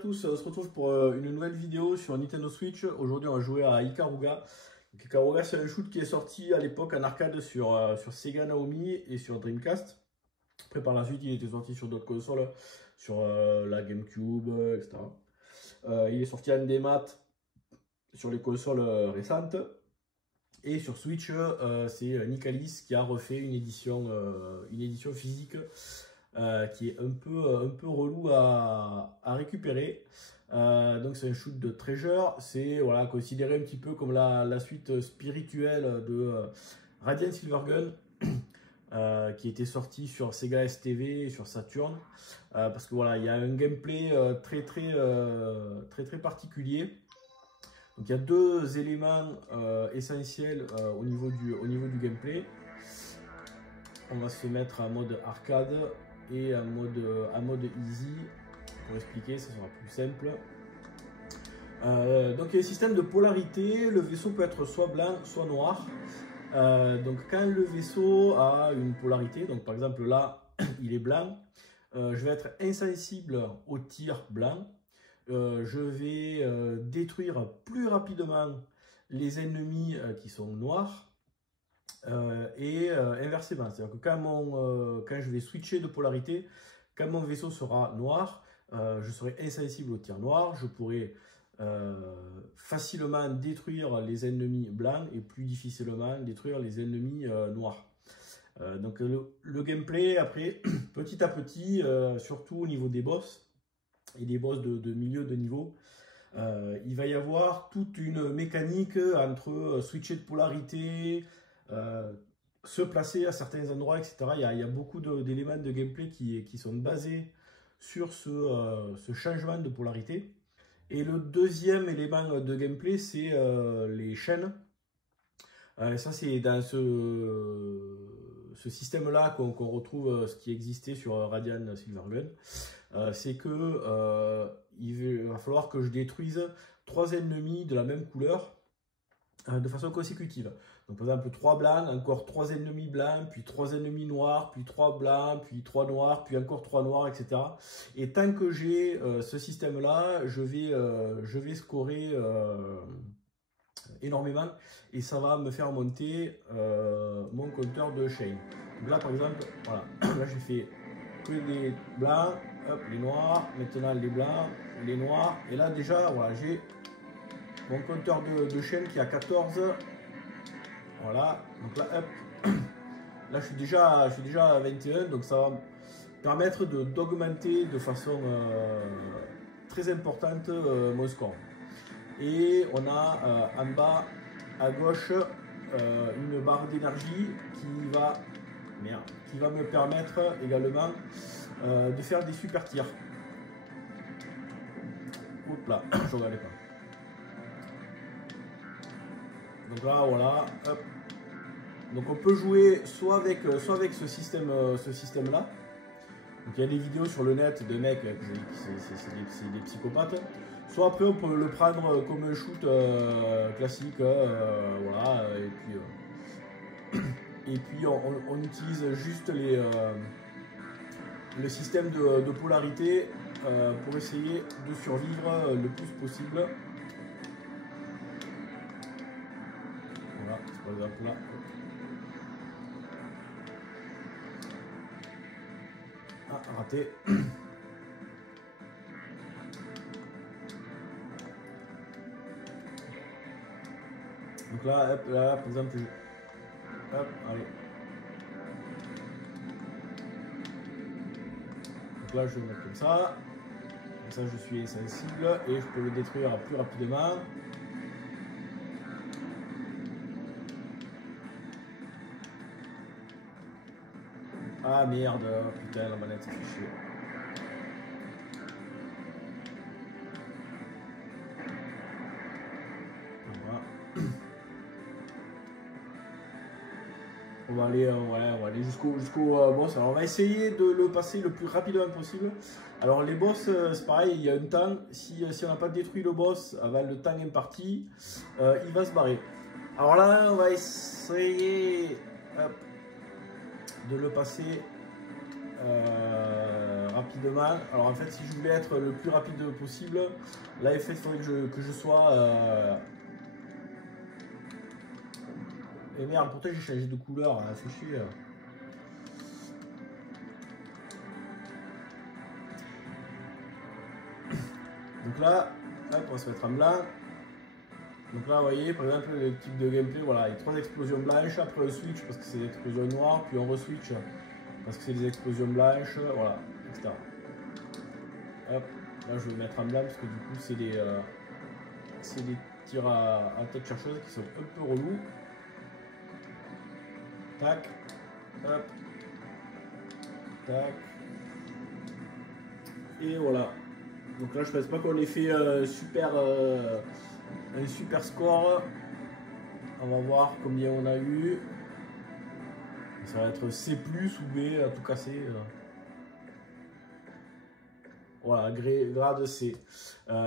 tous, on se retrouve pour une nouvelle vidéo sur Nintendo Switch. Aujourd'hui on va jouer à Ikaruga. Donc, Ikaruga c'est un shoot qui est sorti à l'époque en arcade sur Sega Naomi et sur Dreamcast. Après par la suite il était sorti sur d'autres consoles, sur la GameCube, etc. Il est sorti en démat sur les consoles récentes. Et sur Switch, c'est Nicalis qui a refait une édition physique qui est un peu relou à récupérer. Donc c'est un shoot de treasure, c'est voilà, considéré un petit peu comme la suite spirituelle de Radiant Silvergun, qui était sorti sur Sega STV et sur Saturn, parce que voilà, il y a un gameplay très particulier. Donc il y a deux éléments essentiels au niveau du gameplay. On va se mettre en mode arcade et en mode easy pour expliquer, ça sera plus simple. Donc il y a un système de polarité, le vaisseau peut être soit blanc soit noir. Donc quand le vaisseau a une polarité, donc par exemple là il est blanc, je vais être insensible au tir blanc. Je vais détruire plus rapidement les ennemis qui sont noirs. Et inversement, c'est-à-dire que quand je vais switcher de polarité, quand mon vaisseau sera noir, je serai insensible au tir noir, je pourrai facilement détruire les ennemis blancs et plus difficilement détruire les ennemis noirs. Donc le gameplay, après, petit à petit, surtout au niveau des boss et des boss de milieu de niveau, il va y avoir toute une mécanique entre switcher de polarité, se placer à certains endroits, etc. Il y a beaucoup d'éléments de gameplay qui sont basés sur ce changement de polarité. Et le deuxième élément de gameplay, c'est les chaînes. Ça, c'est dans ce système-là qu'on retrouve ce qui existait sur Radiant Silvergun. C'est que il va falloir que je détruise 3 ennemis de la même couleur de façon consécutive. Donc par exemple 3 blancs, encore 3 ennemis blancs, puis 3 ennemis noirs, puis 3 blancs, puis 3 noirs, puis encore 3 noirs, etc. Et tant que j'ai ce système-là, je vais scorer énormément et ça va me faire monter mon compteur de chaîne. Donc là par exemple, voilà, là j'ai fait que les blancs, hop, les noirs, maintenant les blancs, les noirs, et là déjà voilà, j'ai mon compteur de chaîne qui est à 14. Voilà, donc là hop, là je suis déjà à 21, donc ça va me permettre d'augmenter de façon très importante mon score. Et on a en bas à gauche une barre d'énergie qui va me permettre également de faire des super tirs. Oups là, je regardais pas. Donc là voilà, hop. Donc on peut jouer soit avec ce système là. Donc il y a des vidéos sur le net de mecs, c'est des psychopathes. Soit après on peut le prendre comme un shoot classique, voilà, et puis on utilise juste le système de polarité pour essayer de survivre le plus possible. Voilà, c'est par exemple là. Ah, raté. Donc là, hop, là, par exemple, hop, allez. Donc là, je vais mettre comme ça. Comme ça, je suis insensible et je peux le détruire plus rapidement. Ah merde, putain, la manette, ça fait chier. On va aller jusqu'au boss. Alors on va essayer de le passer le plus rapidement possible. Alors les boss, c'est pareil, il y a un temps. Si on n'a pas détruit le boss avant le temps imparti, il va se barrer. Alors là, on va essayer de le passer rapidement. Alors en fait, si je voulais être le plus rapide possible, là en fait, il faudrait que je sois... Et merde, pourtant j'ai changé de couleur, hein, c'est chier. Donc là, hop, on va se mettre en blanc. Donc là, vous voyez, par exemple, le type de gameplay, voilà, il y a 3 explosions blanches, après on switch parce que c'est des explosions noires, puis on re-switch parce que c'est des explosions blanches, voilà, etc. Hop, là je vais mettre en blanc parce que du coup c'est des tirs à tête chercheuse qui sont un peu relous. Tac, hop, tac, et voilà. Donc là je pense pas qu'on ait fait un super score. On va voir combien on a eu. Ça va être C+, ou B, à tout casser. Voilà, grade C.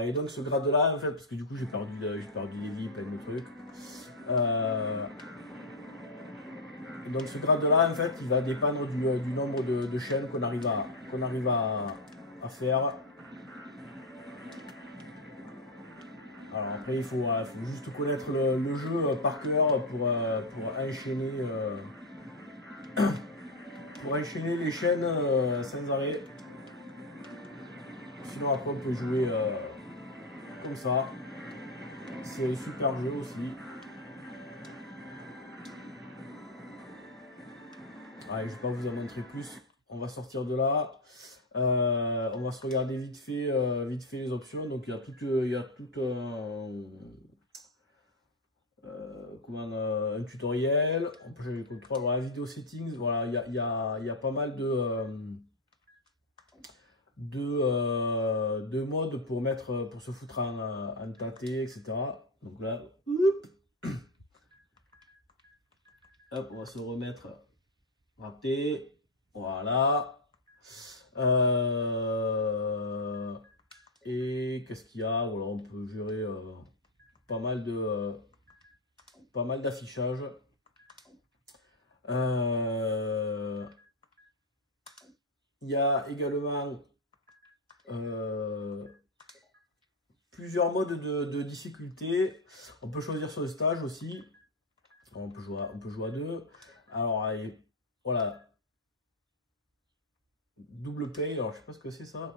Et donc ce grade-là, en fait, parce que du coup j'ai perdu des vies, plein de trucs. Donc ce grade-là, en fait, il va dépendre du nombre de chaînes qu'on arrive à faire. Alors après, il faut juste connaître le jeu par cœur pour enchaîner, les chaînes sans arrêt. Sinon après on peut jouer comme ça. C'est un super jeu aussi. Allez, je ne vais pas vous en montrer plus. On va sortir de là. On va se regarder vite fait les options. Donc il y a tout un tutoriel. On peut changer les contrôles. Voilà, vidéo settings. Voilà, il y a pas mal de modes pour se foutre en tâté, etc. Donc là, hop, on va se remettre raté. Voilà. Et qu'est-ce qu'il y a? Voilà, on peut gérer pas mal d'affichage. Il y a également plusieurs modes de difficulté. On peut choisir son stage aussi. On peut jouer à deux. Alors, allez, voilà. Double pay, alors je sais pas ce que c'est ça.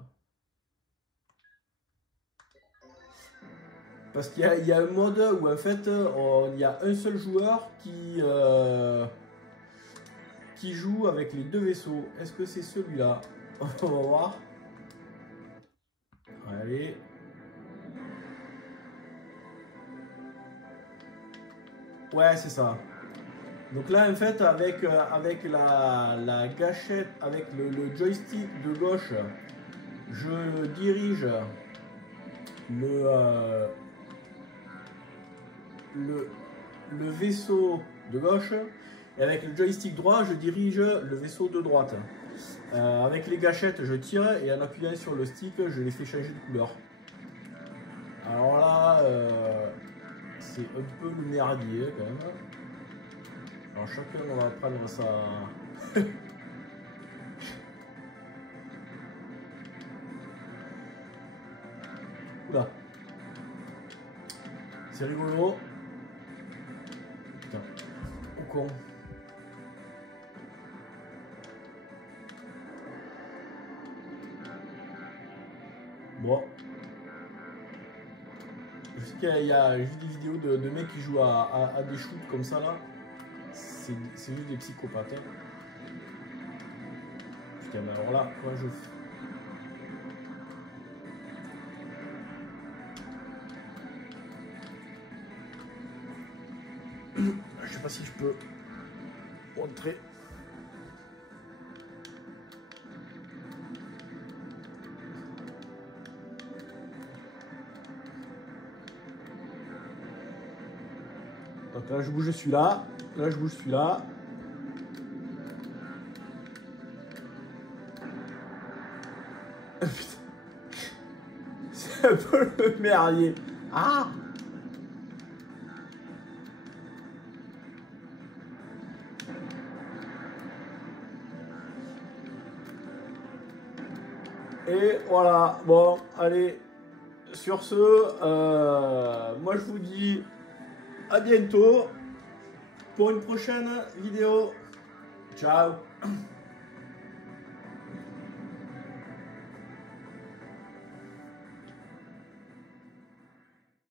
Parce qu'il y a un mode où en fait il y a un seul joueur qui joue avec les deux vaisseaux. Est-ce que c'est celui-là? On va voir. Allez. Ouais, c'est ça. Donc là, en fait, avec la gâchette, avec le joystick de gauche, je dirige le vaisseau de gauche, et avec le joystick droit, je dirige le vaisseau de droite. Avec les gâchettes, je tire, et en appuyant sur le stick, je les fais changer de couleur. Alors là, c'est un peu le merdier quand même. Alors chacun, on va prendre sa... Oula. C'est rigolo. Putain. Au con. Bon. Je sais qu'il y a juste des vidéos de mecs qui jouent à des shoots comme ça là. C'est juste des psychopathes. Hein. Putain, mais alors là, comment je fais? Je sais pas si je peux montrer. Donc là je bouge celui-là, là je bouge celui-là. Putain. C'est un peu le merdier. Ah! Et voilà, bon, allez, sur ce, moi je vous dis à bientôt pour une prochaine vidéo. Ciao.